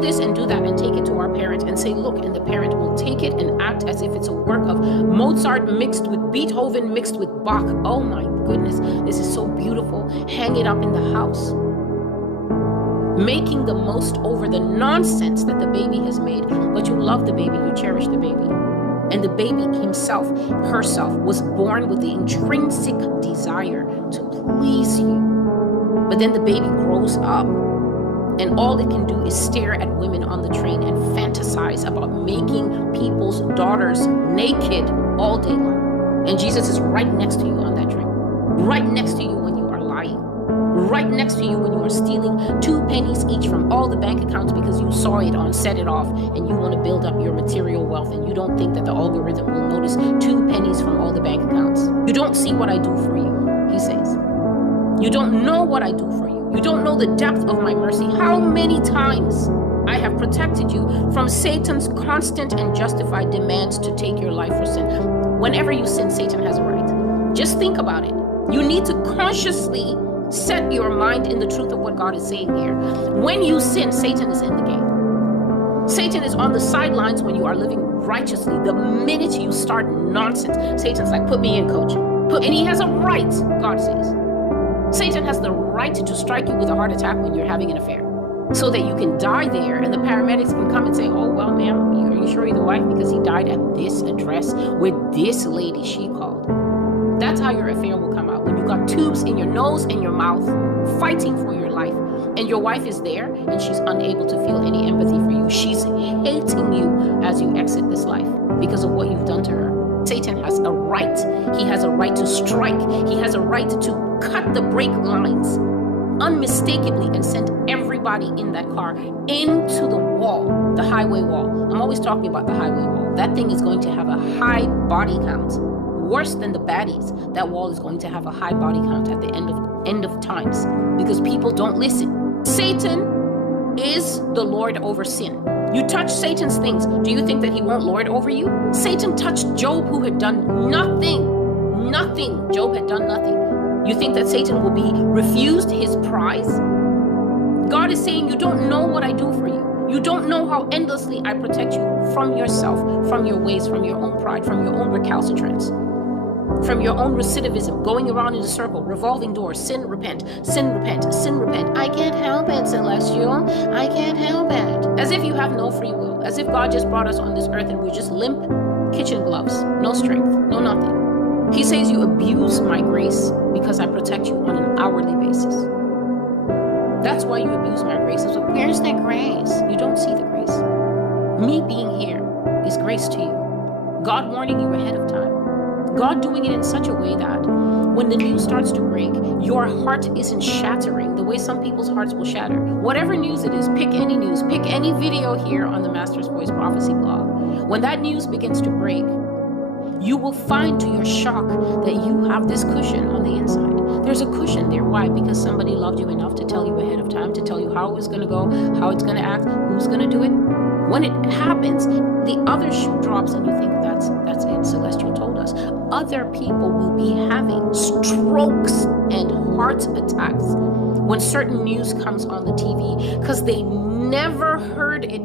do this and do that and take it to our parent and say, look, and the parent will take it and act as if it's a work of Mozart mixed with Beethoven mixed with Bach. Oh my goodness, this is so beautiful. Hang it up in the house. Making the most over the nonsense that the baby has made. But you love the baby, you cherish the baby. And the baby himself, herself, was born with the intrinsic desire to please you. But then the baby grows up, and all it can do is stare at women on the train and fantasize about making people's daughters naked all day long. And Jesus is right next to you on that train. Right next to you when you are lying. Right next to you when you are stealing 2 pennies each from all the bank accounts because you saw it on Set It Off and you want to build up your material wealth and you don't think that the algorithm will notice 2 pennies from all the bank accounts. You don't see what I do for you, he says. You don't know what I do for you. You don't know the depth of my mercy. How many times I have protected you from Satan's constant and justified demands to take your life for sin. Whenever you sin, Satan has a right. Just think about it. You need to consciously set your mind in the truth of what God is saying here. When you sin, Satan is in the game. Satan is on the sidelines when you are living righteously. The minute you start nonsense, Satan's like, put me in, coach. And he has a right, God says. Satan has the right to strike you with a heart attack when you're having an affair so that you can die there and the paramedics can come and say, oh, well, ma'am, are you sure you're the wife? Because he died at this address with this lady she called. That's how your affair will come out. When you got tubes in your nose and your mouth fighting for your life and your wife is there and she's unable to feel any empathy for you. She's hating you as you exit this life because of what you've done to her. Satan has a right. He has a right to strike. He has a right to cut the brake lines unmistakably and send everybody in that car into the wall, the highway wall. I'm always talking about the highway wall. That thing is going to have a high body count. Worse than the baddies, that wall is going to have a high body count at the end of times because people don't listen. Satan is the Lord over sin. You touch Satan's things. Do you think that he won't lord over you? Satan touched Job, who had done nothing. Nothing. Job had done nothing. You think that Satan will be refused his prize? God is saying, you don't know what I do for you. You don't know how endlessly I protect you from yourself, from your ways, from your own pride, from your own recalcitrance, from your own recidivism, going around in a circle, revolving doors, sin, repent, sin, repent, sin, repent. I can't help it, Celestial. I can't help it. As if you have no free will. As if God just brought us on this earth and we're just limp kitchen gloves. No strength, no nothing. He says you abuse my grace because I protect you on an hourly basis. That's why you abuse my grace. So where's that grace? You don't see the grace. Me being here is grace to you. God warning you ahead of time. God doing it in such a way that when the news starts to break, your heart isn't shattering the way some people's hearts will shatter. Whatever news it is, pick any news, pick any video here on the Master's Voice Prophecy blog. When that news begins to break, you will find to your shock that you have this cushion on the inside. There's a cushion there. Why? Because somebody loved you enough to tell you ahead of time, to tell you how it's going to go, how it's going to act, who's going to do it. When it happens, the other shoe drops and you think that's it. Celestial told us. Other people will be having strokes and heart attacks when certain news comes on the TV because they never heard it